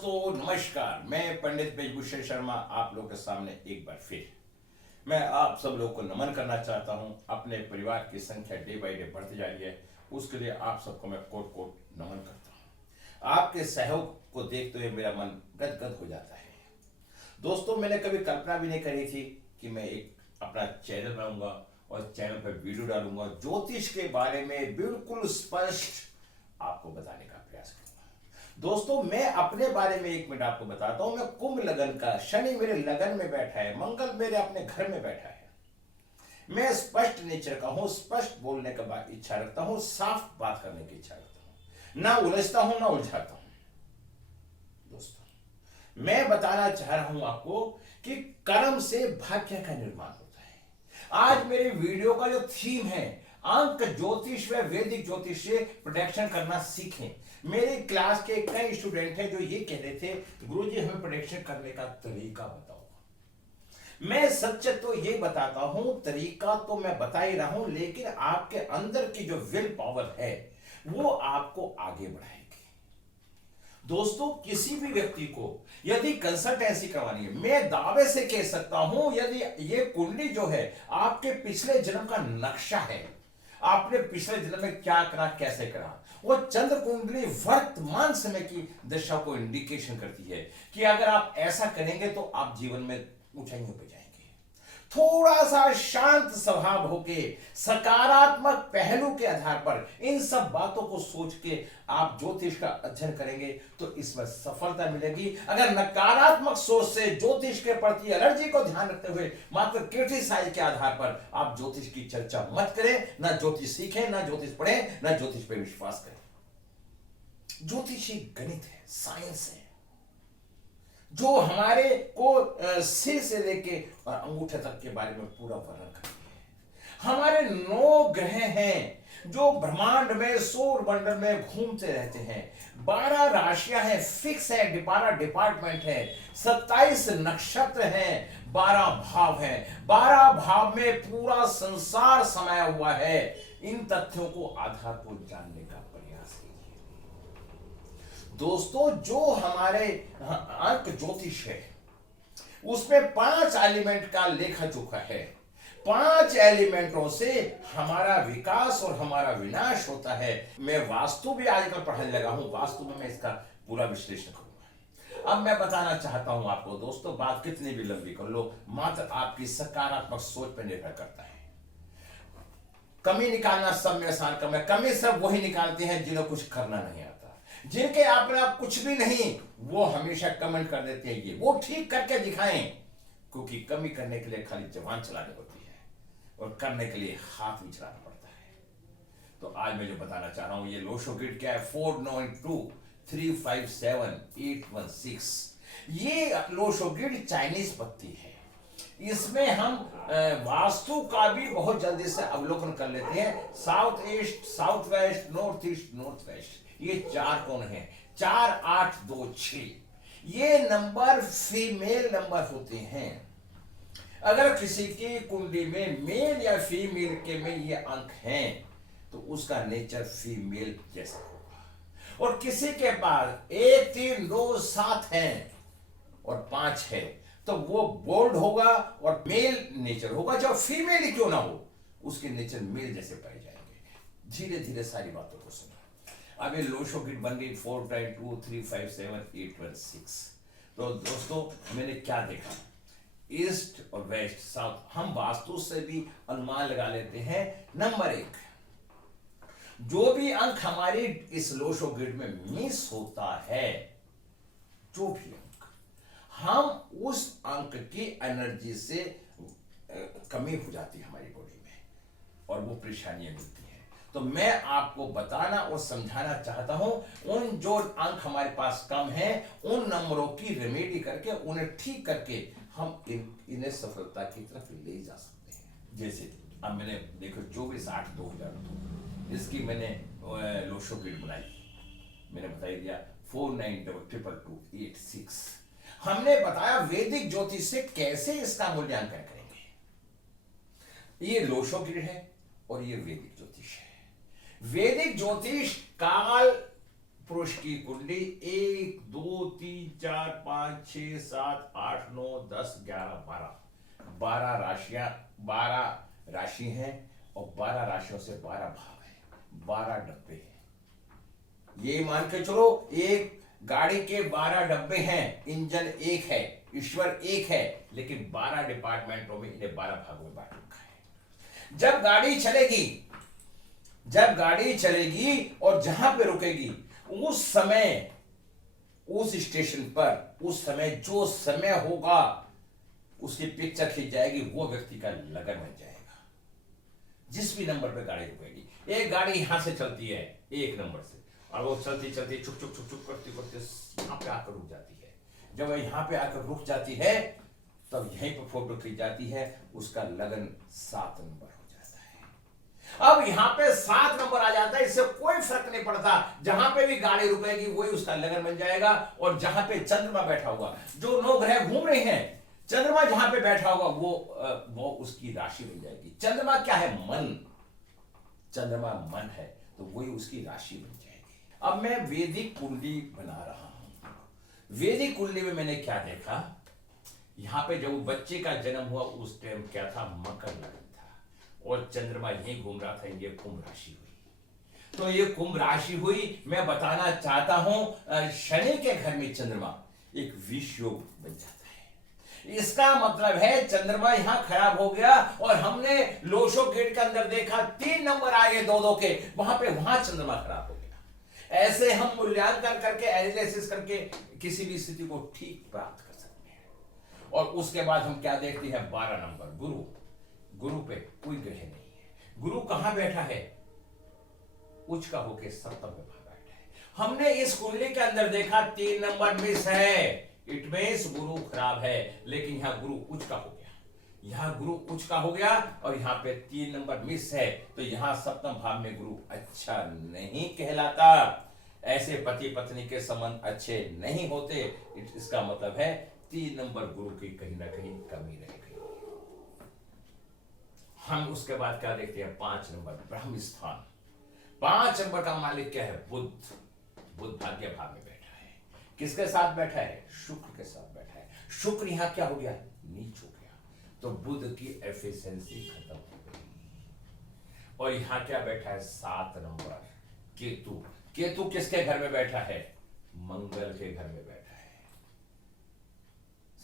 दोस्तों नमस्कार। मैं पंडित ब्रजभूषण शर्मा आप लोग के सामने एक बार फिर मैं आप सब लोग को नमन करना चाहता हूं। अपने परिवार की संख्या डे बाई डे बढ़ती जा रही है, उसके लिए आप सबको मैं कोट कोट नमन करता हूं। आपके सहयोग को देखते हुए मेरा मन गदगद हो जाता है। दोस्तों, मैंने कभी कल्पना भी नहीं करी थी कि मैं एक अपना चैनल बनाऊंगा और चैनल पर वीडियो डालूंगा, ज्योतिष के बारे में बिल्कुल स्पष्ट आपको बताने का प्रयास करूंगा। दोस्तों, मैं अपने बारे में एक मिनट आपको बताता हूं। मैं कुंभ लगन का, शनि मेरे लगन में बैठा है, मंगल मेरे अपने घर में बैठा है। मैं स्पष्ट नेचर का हूं, स्पष्ट बोलने का इच्छा रखता हूं, साफ बात करने की इच्छा रखता हूं, ना उलझता हूं ना उलझाता हूं। दोस्तों, मैं बताना चाह रहा हूं आपको कि कर्म से भाग्य का निर्माण होता है। आज मेरे वीडियो का जो थीम है, अंक ज्योतिष व वैदिक ज्योतिष से प्रोटेक्शन करना सीखें। मेरे क्लास के कई स्टूडेंट हैं जो ये कह रहे थे, गुरुजी हमें प्रोटेक्शन करने का तरीका बताओ। मैं सच तो ये बताता हूं, तरीका तो मैं बता ही रहा हूं, लेकिन आपके अंदर की जो विल पावर है वो आपको आगे बढ़ाएगी। दोस्तों, किसी भी व्यक्ति को यदि कंसल्टेंसी करवानी है, मैं दावे से कह सकता हूं, यदि ये कुंडली जो है आपके पिछले जन्म का नक्शा है, आपने पिछले जन्म में क्या करा, कैसे करा, वो चंद्र कुंडली वर्तमान समय की दशा को इंडिकेशन करती है कि अगर आप ऐसा करेंगे तो आप जीवन में ऊंचाइयों पे जाएंगे। थोड़ा सा शांत स्वभाव होके, सकारात्मक पहलू के आधार पर इन सब बातों को सोच के आप ज्योतिष का अध्ययन करेंगे तो इसमें सफलता मिलेगी। अगर नकारात्मक सोच से ज्योतिष के प्रति एलर्जी को ध्यान रखते हुए मात्र क्रिटिसाइज के आधार पर आप ज्योतिष की चर्चा मत करें, ना ज्योतिष सीखें, ना ज्योतिष पढ़ें, ना ज्योतिष पे विश्वास करें। ज्योतिष एक गणित है, साइंस है, जो हमारे को सिर से लेके और अंगूठे तक के बारे में पूरा वर्णन करती है। हमारे 9 ग्रह हैं जो ब्रह्मांड में, सौर मंडल में घूमते रहते हैं। 12 राशियां हैं, फिक्स है, 12 डिपार्टमेंट है, 27 नक्षत्र हैं, 12 भाव हैं। 12 भाव में पूरा संसार समाया हुआ है। इन तथ्यों को आधारभूत जानने का प्रयास कीजिए। दोस्तों, जो हमारे अंक ज्योतिष है उसमें 5 एलिमेंट का लेखा जोखा है। 5 एलिमेंटों से हमारा विकास और हमारा विनाश होता है। मैं वास्तु भी आजकल पढ़ने लगा हूं, वास्तु में मैं इसका पूरा विश्लेषण करूंगा। अब मैं बताना चाहता हूं आपको दोस्तों, बात कितनी भी लंबी कर लो, मात्र आपकी सकारात्मक सोच पर निर्भर करता है। कमी निकालना सब में आसान कम है। कमी सब वही निकालते हैं जिन्हें कुछ करना नहीं आता। जिनके अपना कुछ भी नहीं, वो हमेशा कमेंट कर देते हैं ये वो ठीक करके दिखाएं, क्योंकि कमी करने के लिए खाली जबान चलानी होती है और करने के लिए हाथ भी चलाना पड़ता है। तो आज मैं जो बताना चाह रहा हूं, ये लोशो गिट क्या है, 492357 816। ये लोशो गिट चाइनीज पत्ती है। इसमें हम वास्तु का भी बहुत जल्दी से अवलोकन कर लेते हैं। South east, south west, north east, north west, ये 4 कोण हैं। 4 8 2 6 ये नंबर फीमेल नंबर होते हैं। अगर किसी की कुंडली में मेल या फीमेल के में ये अंक हैं तो उसका नेचर फीमेल जैसा होगा। और किसी के पास 1 3 2 7 है और 5 है तो वो बोल्ड होगा और मेल नेचर होगा। जब फीमेल ही क्यों ना हो, उसके नेचर मेल जैसे पाए जाएंगे। धीरे धीरे सारी बातों को सुना। अब ये लोशो गिट बन गई 492357 816। तो दोस्तों, मैंने क्या देखा, ईस्ट और वेस्ट, साउथ, हम वास्तु से भी अनुमान लगा लेते हैं। नंबर 1, जो भी अंक हमारी इस लोशो गिट में मिस होता है, जो भी अंक, हम उस अंक की एनर्जी से कमी हो जाती है हमारी बॉडी में और वो परेशानियां मिलती हैं। तो मैं आपको बताना और समझाना चाहता हूं, उन जो अंक हमारे पास कम हैं, उन नंबरों की रेमेडी करके, उन्हें ठीक करके हम इन्हें सफलता की तरफ ले जा सकते हैं। जैसे अब मैंने देखो 24/8/2002 इसकी मैंने लोशो गिट बनाई। मैंने बता दिया 49222286। हमने बताया वैदिक ज्योतिष से कैसे इसका मूल्यांकन करेंगे। ये लोशो गिट है और ये वैदिक ज्योतिष है। वैदिक ज्योतिष काल पुरुष की कुंडली 1 2 3 4 5 6 7 8 9 10 11 12 12 राशियां, 12 राशि हैं और 12 राशियों से 12 भाव हैं, 12 डब्बे हैं। ये मान के चलो एक गाड़ी के 12 डब्बे हैं, इंजन एक है, ईश्वर एक है, लेकिन 12 डिपार्टमेंटों में इन्हें 12 भागों में बांट रखा है। जब गाड़ी चलेगी और जहां पे रुकेगी उस समय, उस स्टेशन पर उस समय जो समय होगा उसकी पिक्चर खींच जाएगी, वो व्यक्ति का लगन बन जाएगा। जिस भी नंबर पे गाड़ी रुकेगी, एक गाड़ी यहां से चलती है एक नंबर से, और वो चलती चलती चुक चुक चुक चुक करते करते यहां पे आकर रुक जाती है। जब वह यहां पे आकर रुक जाती है तब यहीं पर फोटो खींच जाती है, उसका लगन 7 नंबर हो जाता है। अब यहां पे 7 नंबर आ जाता है, इससे कोई फर्क नहीं पड़ता, जहां पे भी गाड़ी रुकेगी वही उसका लगन बन जाएगा। और जहां पे चंद्रमा बैठा हुआ, जो 9 ग्रह घूम रहे हैं, चंद्रमा जहां पे बैठा होगा वो उसकी राशि बन जाएगी। चंद्रमा क्या है? मन। चंद्रमा मन है तो वही उसकी राशि बन जाएगी। अब मैं वैदिक कुंडली बना रहा हूं। वैदिक कुंडली में मैंने क्या देखा, यहां पे जब बच्चे का जन्म हुआ उस टाइम क्या था? मकर लगन था और चंद्रमा यहीं घूम रहा था, ये कुंभ राशि हुई। तो ये कुंभ राशि हुई। मैं बताना चाहता हूं शनि के घर में चंद्रमा एक विष योग बन जाता है। इसका मतलब है चंद्रमा यहां खराब हो गया और हमने लोशो गेट के अंदर देखा 3 नंबर आए 2-2 के, वहां चंद्रमा खराब हो गया। ऐसे हम मूल्यांकन करके एनालिसिस करके किसी भी स्थिति को ठीक प्राप्त कर सकते हैं। और उसके बाद हम क्या देखते हैं? 12 नंबर गुरु। गुरु पे कोई ग्रह नहीं है। गुरु कहां बैठा है? उच्च का होके सप्तम में बैठा है। हमने इस कुंडली के अंदर देखा 3 नंबर मिस है, इट मींस गुरु खराब है, लेकिन यहां गुरु उच्च का हो गया, यहां गुरु उच्च का हो गया और यहां पे 3 नंबर मिस है, तो यहां सप्तम भाव में गुरु अच्छा नहीं कहलाता। ऐसे पति पत्नी के संबंध अच्छे नहीं होते। इसका मतलब है 3 नंबर गुरु की कहीं ना कहीं कमी रह गई। हम उसके बाद क्या देखते हैं? 5 नंबर ब्रह्म स्थान। 5 नंबर का मालिक क्या है? बुध। बुध भाग्य भाव में बैठा है। किसके साथ बैठा है? शुक्र के साथ बैठा है। शुक्र यहां क्या हो गया? नीच हो गया। तो बुध की एफिशिएंसी खत्म हो गई। और यहां क्या बैठा है? 7 नंबर केतु। केतु किसके घर में बैठा है? मंगल के घर में बैठा है।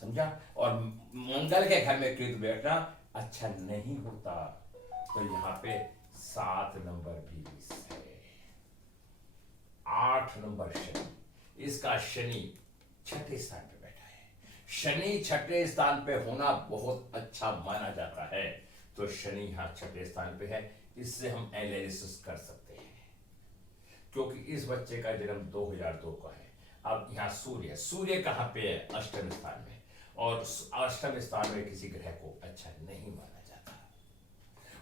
समझा? और मंगल के घर में केतु बैठना अच्छा नहीं होता। तो यहां पे 7 नंबर भी मिस है। 8 नंबर शनि। इसका शनि 6ठे स्थान पे बैठा है। शनि 6ठे स्थान पे होना बहुत अच्छा माना जाता है। तो शनि यहां 6ठे स्थान पे है, इससे हम एनालिसिस कर सकते हैं। क्योंकि इस बच्चे का जन्म 2002 का है। अब यहां सूर्य कहां पे है? अष्टम स्थान में, और अष्टम स्थान में किसी ग्रह को अच्छा नहीं माना जाता।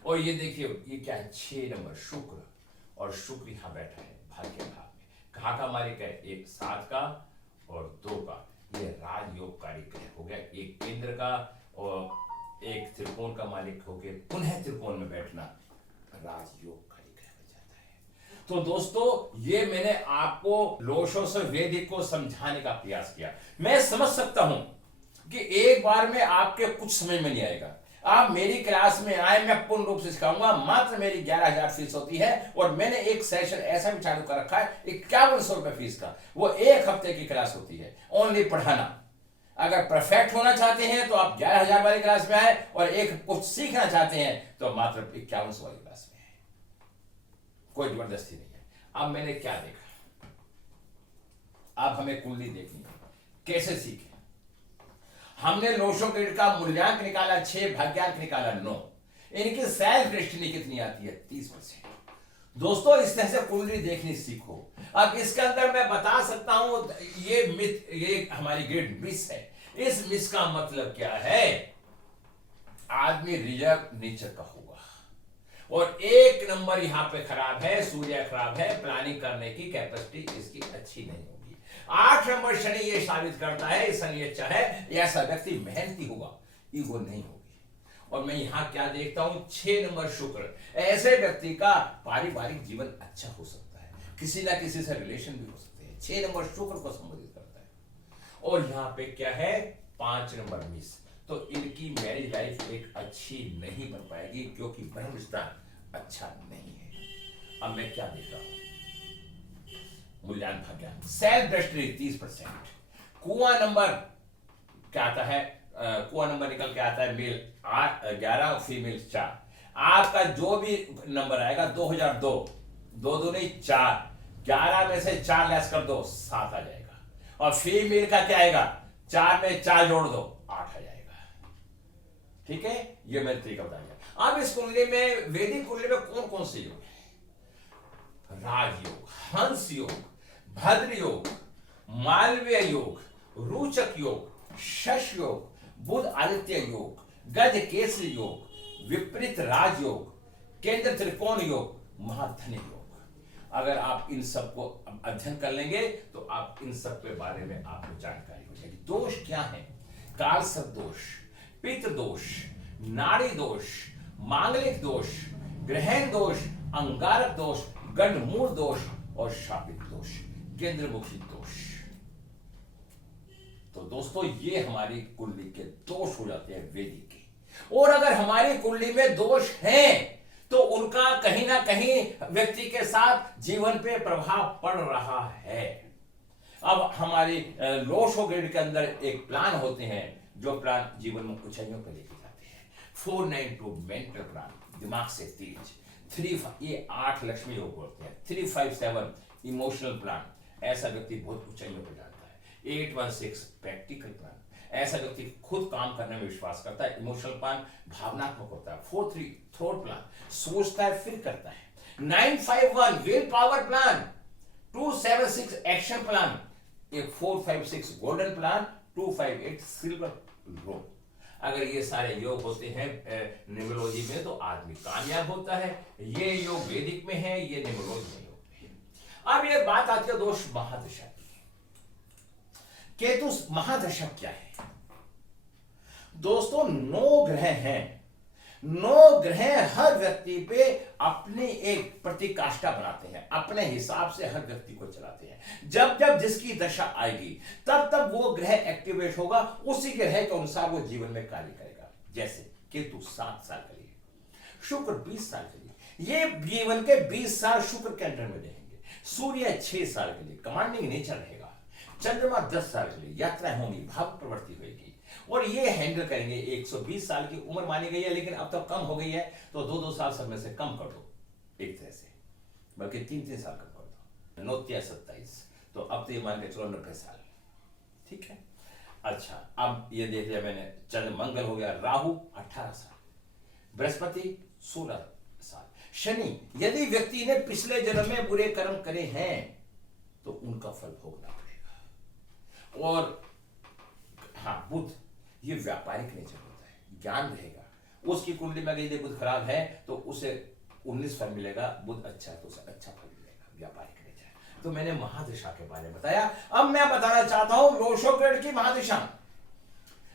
और ये देखिए, ये क्या है? 6 नंबर शुक्र, और शुक्र यहां बैठा है भाग्य भाव में। कहां का मालिक है? एक 7 का और 2 का। ये राजयोगकारी ग्रह हो गया, एक केंद्र का और एक त्रिकोण का मालिक हो गया। पुनः त्रिकोण में बैठना राजयोगकारी ग्रह बन जाता है। तो दोस्तों, ये मैंने आपको लोशो से वैदिक को समझाने का प्रयास किया। मैं समझ सकता हूं कि एक बार में आपके कुछ समझ में नहीं आएगा। आप मेरी क्लास में आए, मैं पूर्ण रूप से सिखाऊंगा। मात्र मेरी 11,000 फीस होती है और मैंने एक सेशन ऐसा भी चालू कर रखा है 5100 रुपए फीस का। वो 1 हफ्ते की क्लास होती है, ओनली पढ़ाना। अगर परफेक्ट होना चाहते हैं तो आप 11,000 वाली क्लास में आए, और एक कुछ सीखना चाहते हैं तो मात्र 5100 वाली क्लास में आए। कोई जबरदस्ती नहीं है। अब मैंने क्या देखा, अब हमें कुंडली देखनी है। कैसे सीखें? हमने लोशो ग्रिड का मूल्यांक निकाला 6, भाग्यांक निकाला 9। इनकी सेल्फ डेस्टिनी कितनी आती है? 30%। दोस्तों, इस तरह से कुंडली देखनी सीखो। अब इसके अंदर मैं बता सकता हूं, ये हमारी ग्रिड मिस है। इस मिस का मतलब क्या है? आदमी रिजर्व नेचर का होगा, और 1 नंबर यहां पे खराब है, सूर्य खराब है, प्लानिंग करने की कैपेसिटी इसकी अच्छी नहीं होगी। 8 नंबर शनि ये साबित करता है शनि अच्छा है, ऐसा व्यक्ति मेहनती होगा, ईगो नहीं होगी। और मैं यहां क्या देखता हूं? 6 नंबर शुक्र। ऐसे व्यक्ति का पारिवारिक जीवन अच्छा हो सकता है, किसी ना किसी से रिलेशन भी हो सकते 6 नंबर शुक्र को संबोधित करता है। और यहाँ पे क्या है 5 नंबर मिस, तो इनकी मैरिज लाइफ एक अच्छी नहीं बन पाएगी क्योंकि ब्रह्म स्थान अच्छा नहीं है। अब मैं क्या देख रहा हूं, मूल्यांकन भाग्य सेल्फ दृष्टि 30%, कुआं नंबर क्या आता है, कुआं नंबर निकल के आता है मेल 11 फीमेल 4। आपका जो भी नंबर आएगा 2002, 2 नहीं 4, 11 में से 4 लेस कर दो 7 आ जाएगा। और फीमेल का क्या आएगा, 4 में 4 जोड़ दो 8 आ जाएगा। ठीक है, ये मैंने तरीका बताया। अब इस कुंडली में, वैदिक कुंडली में कौन कौन से योग है, राजयोग, हंस योग, भद्र योग, मालवीय योग, रोचक योग, शश योग, बुध आदित्य योग, गज केसरी योग, विपरीत राजयोग, केंद्र त्रिकोण योग, महाधन्य योग। अगर आप इन सबको अध्ययन कर लेंगे तो आप इन सब के बारे में आपको जानकारी हो जाएगी। दोष क्या है, काल सर्प दोष, पितृ दोष, नाड़ी दोष, मांगलिक दोष, ग्रहण दोष, अंगारक दोष, गंडमूल दोष और शापित दोष, केंद्र मुखी दोष। तो दोस्तों ये हमारी कुंडली के दोष हो जाते हैं वैदिक के। और अगर हमारी कुंडली में दोष हैं तो उनका कहीं ना कहीं व्यक्ति के साथ जीवन पे प्रभाव पड़ रहा है। अब हमारी लोशो ग्रिड के अंदर एक प्लान होते हैं, जो प्लान जीवन में ऊंचाइयों पर लेके जाते हैं। 492 मेंटल प्लान, दिमाग से तेज, 3 ये 8 लक्ष्मी योग होते हैं। 357 इमोशनल प्लान, ऐसा व्यक्ति बहुत ऊंचाइयों पर जाता है। 816 प्रैक्टिकल प्लान, ऐसा व्यक्ति खुद काम करने में विश्वास करता है। इमोशनल प्लान भावनात्मक होता है। 43 थॉट प्लान, सोचता है फिर करता है। 951 will power plan, 276 action plan, एक 456 गोल्डन प्लान, 258 सिल्वर रोड। अगर ये सारे योग होते हैं न्यूमरोलॉजी में तो आदमी कामयाब होता है। ये योग वैदिक में है, ये न्यूमरोलॉजी में योग है। अब ये बात आती है दोष महादशा की। केतु महादशा क्या है दोस्तों, 9 ग्रह हैं। 9 ग्रह हर व्यक्ति पे अपनी एक प्रतिकाष्ठा बनाते हैं, अपने हिसाब से हर व्यक्ति को चलाते हैं। जब जब जिसकी दशा आएगी तब तब वो ग्रह एक्टिवेट होगा, उसी ग्रह के अनुसार वो जीवन में कार्य करेगा। जैसे केतु 7 साल के लिए, शुक्र 20 साल के लिए, ये जीवन के 20 साल शुक्र के अंडर में रहेंगे। सूर्य 6 साल के लिए कमांडिंग नेचर रहेगा। चंद्रमा 10 साल के लिए यात्राएं होंगी, भाव प्रवृत्ति होगी और ये हैंडल करेंगे। 120 साल की उम्र मानी गई है, लेकिन अब तक कम हो गई है, तो 2-2 साल सब में से कम कर दो एक तरह से, बल्कि 3-3 साल कम कर दो। 9 या 27, तो अब तो ये मान के चलो 90 साल। ठीक है, अच्छा अब ये देख लिया मैंने, चंद्र मंगल हो गया, राहु 18 साल, बृहस्पति 16 साल, शनि यदि व्यक्ति ने पिछले जन्म में बुरे कर्म करे हैं तो उनका फल भोगना पड़ेगा। और हाँ, बुध ये व्यापारिक नेचर होता है, ज्ञान रहेगा। उसकी कुंडली में यदि बुध खराब है तो उसे 19 फल मिलेगा, बुध अच्छा है तो उसे अच्छा फल मिलेगा, व्यापारिक नेचर। तो मैंने महादशा के बारे में बताया। अब मैं बताना चाहता हूं लोशो ग्रिड की महादशा।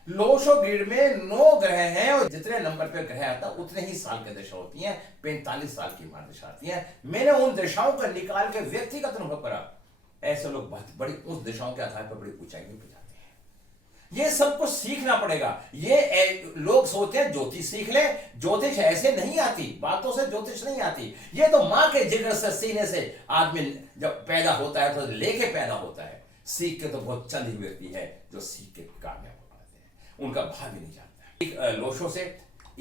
लोशो ग्रिड में 9 ग्रह हैं और जितने नंबर पे ग्रह आता है उतने ही साल की दशा होती है। 45 साल की महादशा आती है। मैंने उन दशाओं का निकाल के व्यक्तिगत अनुभव करा। ऐसे लोग बहुत बड़ी उस दिशाओं के आधार पर बड़ी ऊंचाइयों पर जाते हैं। ये सब कुछ सीखना पड़ेगा। ये लोग सोचते हैं ज्योतिष सीख ले, ज्योतिष ऐसे नहीं आती, बातों से ज्योतिष नहीं आती। ये तो मां के जिगर से, सीने से आदमी जब पैदा होता है तो लेके पैदा होता है। सीख के तो बहुत चंद ही व्यक्ति है जो सीख के कामयाब हो पाते हैं, उनका भाग्य नहीं जानता है। लोशो से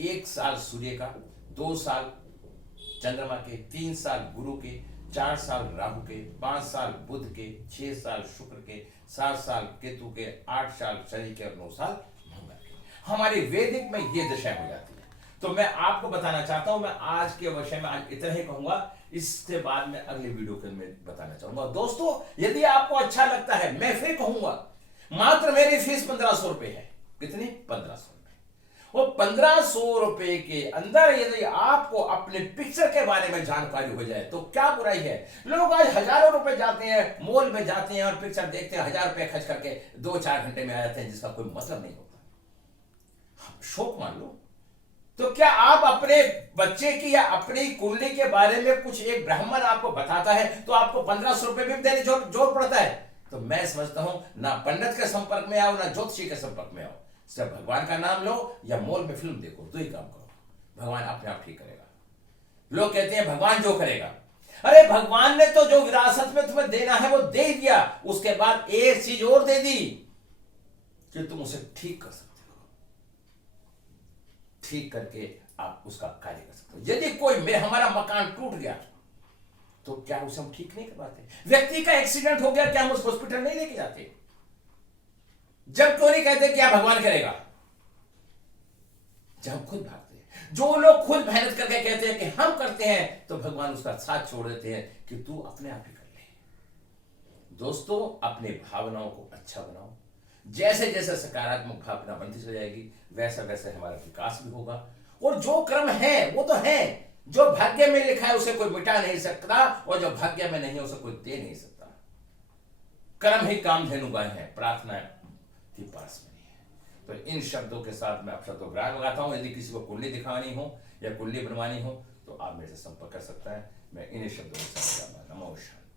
1 साल सूर्य का, 2 साल चंद्रमा के, 3 साल गुरु के, 4 साल राहु के, 5 साल बुध के, 6 साल शुक्र के, 7 साल केतु के, 8 साल शनि के और 9 साल मंगल के। हमारी वैदिक में ये दशाएं हो जाती है। तो मैं आपको बताना चाहता हूं, मैं आज के विषय में आज इतना ही कहूंगा। इसके बाद में अगले वीडियो के में बताना चाहूंगा। दोस्तों यदि आपको अच्छा लगता है, मैं फिर कहूंगा मात्र मेरी फीस 1500 रुपए है। कितनी? 1500 रुपए। वो 1500 रुपए के अंदर यदि आपको अपने पिक्चर के बारे में जानकारी हो जाए तो क्या बुराई है। लोग आज हजारों रुपए जाते हैं, मॉल में जाते हैं और पिक्चर देखते हैं, 1000 रुपए खर्च करके 2-4 घंटे में आ जाते हैं, जिसका कोई मतलब नहीं होता। शौक मान लो, तो क्या आप अपने बच्चे की या अपनी कुंडली के बारे में कुछ एक ब्राह्मण आपको बताता है तो आपको 1500 रुपए भी देने जोर पड़ता है? तो मैं समझता हूं ना पंडित के संपर्क में आओ ना ज्योतिषी के संपर्क में आओ, सिर्फ भगवान का नाम लो या मॉल में फिल्म देखो, तो ही काम करो, भगवान अपने आप ठीक करेगा। लोग कहते हैं भगवान जो करेगा, अरे भगवान ने तो जो विरासत में तुम्हें देना है वो दे दिया, उसके बाद एक चीज और दे दी कि तुम उसे ठीक कर सकते हो, ठीक करके आप उसका कार्य कर सकते हो। यदि कोई हमारा मकान टूट गया तो क्या उसे हम ठीक नहीं करवाते? व्यक्ति का एक्सीडेंट हो गया, क्या हम उस हॉस्पिटल नहीं लेके जाते? जब क्यों नहीं कहते क्या भगवान करेगा? जब हम खुद भागते हैं। जो लोग खुद मेहनत करके कहते हैं कि हम करते हैं, तो भगवान उसका साथ छोड़ देते हैं कि तू अपने आप ही कर ले। दोस्तों, अपनी भावनाओं को अच्छा बनाओ। जैसे जैसे सकारात्मक भावना बनती चली जाएगी, वैसा वैसे हमारा विकास भी होगा। और जो कर्म है वो तो है, जो भाग्य में लिखा है उसे कोई मिटा नहीं सकता, और जो भाग्य में नहीं है उसे कोई दे नहीं सकता। कर्म ही कामधेनु गाय है, प्रार्थना की पास में नहीं है। तो इन शब्दों के साथ मैं आप शब्दों ग्राह लगाता हूं। यदि किसी को कुंडली दिखानी हो या कुंडली बनवानी हो तो आप मेरे से संपर्क कर सकता है। मैं इन्हीं शब्दों के साथ नमो शांति।